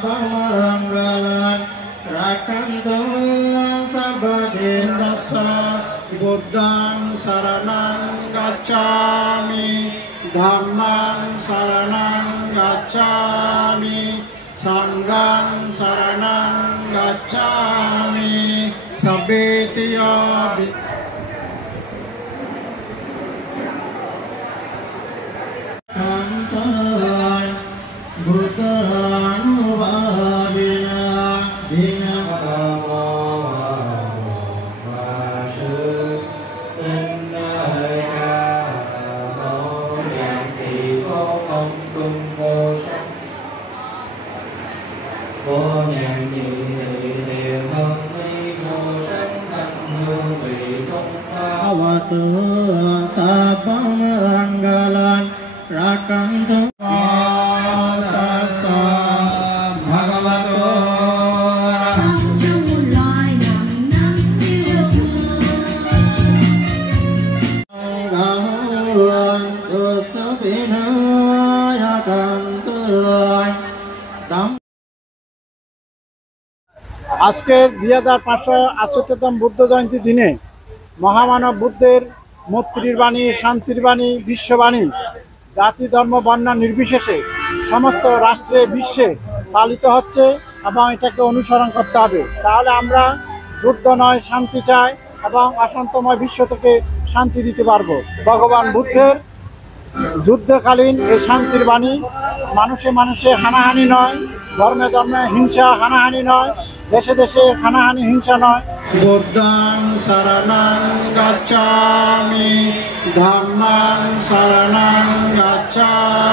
Sabamanggalan Rakanto Sabadendassa Buddhang Saranang Gacchami Dhammang Saranang Gacchami Sanghang Saranang Gacchami Sabbetiya Sabamanggalan Rakanto Tassa Bhagavato Gahuranto Sabinayakanto আজকের 2568তম বুদ্ধ জয়ন্তী দিনে মহামানব বুদ্ধের মৈত্রীর বাণী, শান্তির বাণী, বিশ্ববাণী জাতি ধর্ম বর্ণ নির্বিশেষে সমস্ত রাষ্ট্রে বিশ্বে পালিত হচ্ছে এবং এটাকে অনুসরণ করতে হবে। তাহলে আমরা যুদ্ধ নয় শান্তি চাই এবং অশান্তময় বিশ্ব থেকে শান্তি দিতে পারবো। ভগবান বুদ্ধের যুদ্ধকালীন এই শান্তির বাণী মানুষে মানুষে হানাহানি নয়, ধর্মে ধর্মে হিংসা হানাহানি নয়, দেশে দেশে হানাহানি হিংসা নয়। বুদ্ধং শরণং গচ্ছামি ধাম্মাং শরণং গচ্ছামি